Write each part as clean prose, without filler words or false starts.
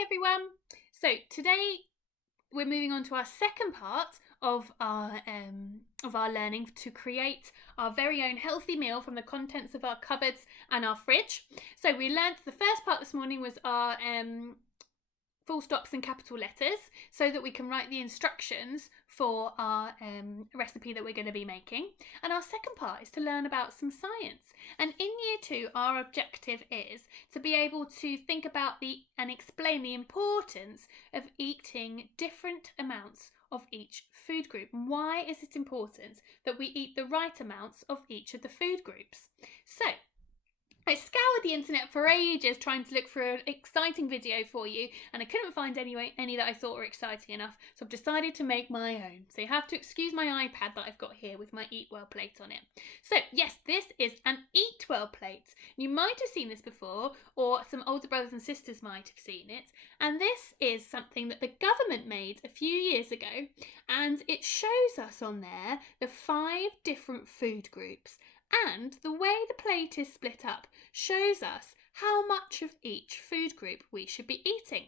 Hi everyone. So today we're moving on to our second part of our learning to create our very own healthy meal from the contents of our cupboards and our fridge. So we learned the first part this morning was our full stops and capital letters so that we can write the instructions for our recipe that we're going to be making. And our second part is to learn about some science. And in year 2, our objective is to be able to think about and explain the importance of eating different amounts of each food group. And why is it important that we eat the right amounts of each of the food groups? So I scoured the internet for ages trying to look for an exciting video for you, and I couldn't find any that I thought were exciting enough, so I've decided to make my own. So you have to excuse my iPad that I've got here with my Eat Well plate on it. So yes, this is an Eat Well plate. You might have seen this before, or some older brothers and sisters might have seen it, and this is something that the government made a few years ago, and it shows us on there the 5 different food groups. And the way the plate is split up shows us how much of each food group we should be eating.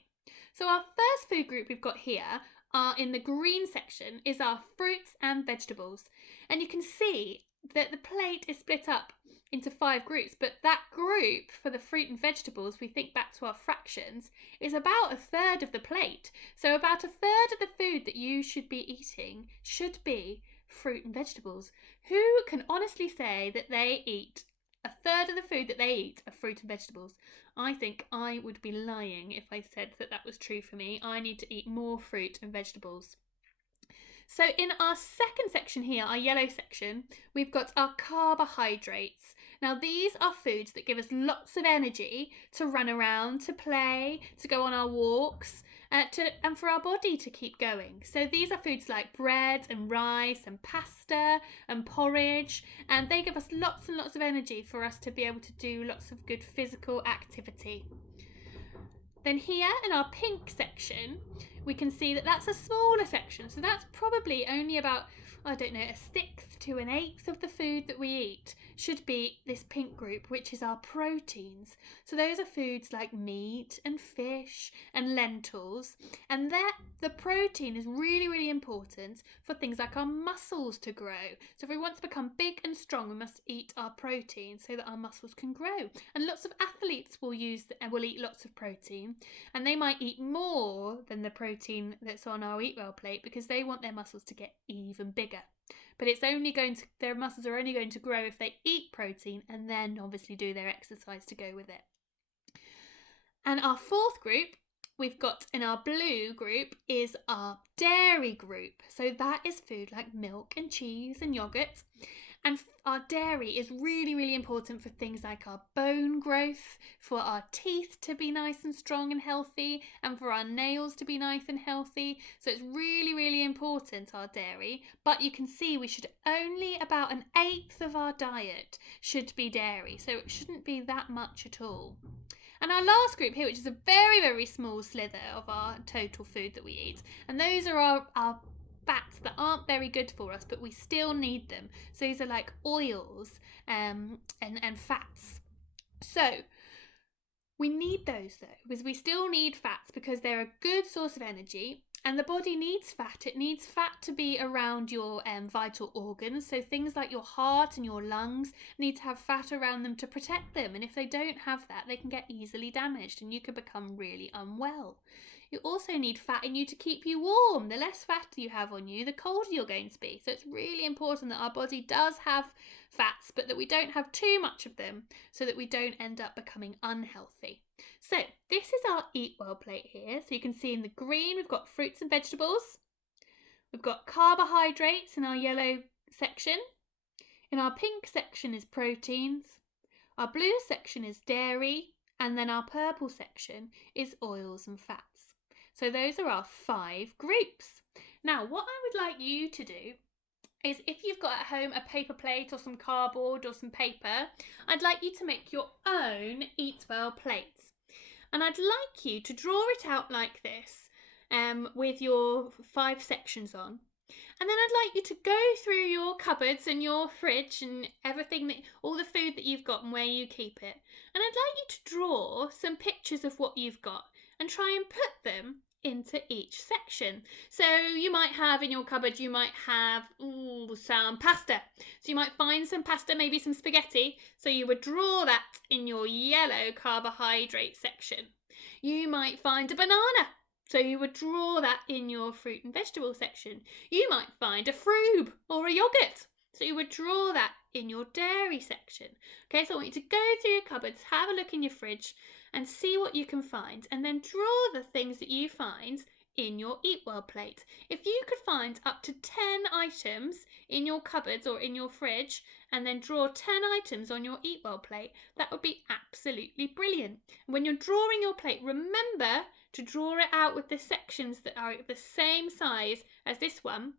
So our first food group we've got here are in the green section is our fruits and vegetables. And you can see that the plate is split up into 5 groups, but that group for the fruit and vegetables, we think back to our fractions, is about 1/3 of the plate. So about 1/3 of the food that you should be eating should be fruit and vegetables. Who can honestly say that they eat 1/3 of the food that they eat are fruit and vegetables? I think I would be lying if I said that that was true for me. I need to eat more fruit and vegetables. So in our second section here, our yellow section, we've got our carbohydrates. Now these are foods that give us lots of energy to run around, to play, to go on our walks, and for our body to keep going. So these are foods like bread and rice and pasta and porridge, and they give us lots and lots of energy for us to be able to do lots of good physical activity. Then here in our pink section, we can see that that's a smaller section. So that's probably only about, I don't know, 1/6 to 1/8 of the food that we eat should be this pink group, which is our proteins. So those are foods like meat and fish and lentils. And the protein is really, really important for things like our muscles to grow. So if we want to become big and strong, we must eat our protein so that our muscles can grow. And lots of athletes will eat lots of protein, and they might eat more than the protein that's on our Eat Well plate because they want their muscles to get even bigger. But their muscles are only going to grow if they eat protein and then obviously do their exercise to go with it. And our fourth group we've got in our blue group is our dairy group. So that is food like milk and cheese and yogurt. And our dairy is really, really important for things like our bone growth, for our teeth to be nice and strong and healthy, and for our nails to be nice and healthy. So it's really, really important, our dairy. But you can see we should only about 1/8 of our diet should be dairy. So it shouldn't be that much at all. And our last group here, which is a very, very small slither of our total food that we eat, and those are our fats that aren't very good for us, but we still need them. So these are like oils and fats. So we need those though, because we still need fats because they're a good source of energy. And the body needs fat. It needs fat to be around your vital organs. So things like your heart and your lungs need to have fat around them to protect them. And if they don't have that, they can get easily damaged and you can become really unwell. You also need fat in you to keep you warm. The less fat you have on you, the colder you're going to be. So it's really important that our body does have fats, but that we don't have too much of them so that we don't end up becoming unhealthy. So this is our Eat Well plate here. So you can see in the green, we've got fruits and vegetables. We've got carbohydrates in our yellow section. In our pink section is proteins. Our blue section is dairy. And then our purple section is oils and fats. So those are our 5 groups. Now, what I would like you to do is, if you've got at home a paper plate or some cardboard or some paper, I'd like you to make your own Eat Well plate. And I'd like you to draw it out like this with your 5 sections on. And then I'd like you to go through your cupboards and your fridge and everything, all the food that you've got and where you keep it. And I'd like you to draw some pictures of what you've got. and try and put them into each section. So you might have in your cupboard, you might have some pasta. So you might find some pasta, maybe some spaghetti. So you would draw that in your yellow carbohydrate section. You might find a banana. So you would draw that in your fruit and vegetable section. You might find a frube or a yogurt. So you would draw that in your dairy section. Okay, so I want you to go through your cupboards, have a look in your fridge and see what you can find, and then draw the things that you find in your Eat Well plate. If you could find up to 10 items in your cupboards or in your fridge and then draw 10 items on your Eat Well plate, that would be absolutely brilliant. When you're drawing your plate, remember to draw it out with the sections that are the same size as this one,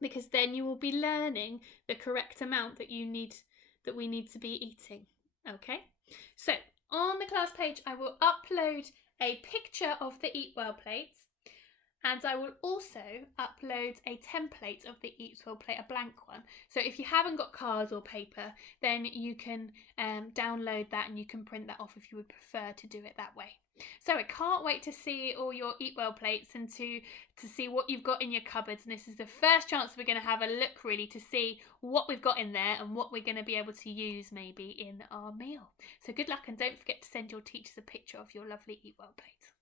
because then you will be learning the correct amount that we need to be eating. Okay, so on the class page I will upload a picture of the Eat Well plate, and I will also upload a template of the Eat Well plate, a blank one. So if you haven't got cards or paper, then you can download that and you can print that off if you would prefer to do it that way. So I can't wait to see all your Eat Well plates and to see what you've got in your cupboards. And this is the first chance we're going to have a look really to see what we've got in there and what we're going to be able to use maybe in our meal. So good luck, and don't forget to send your teachers a picture of your lovely Eat Well plate.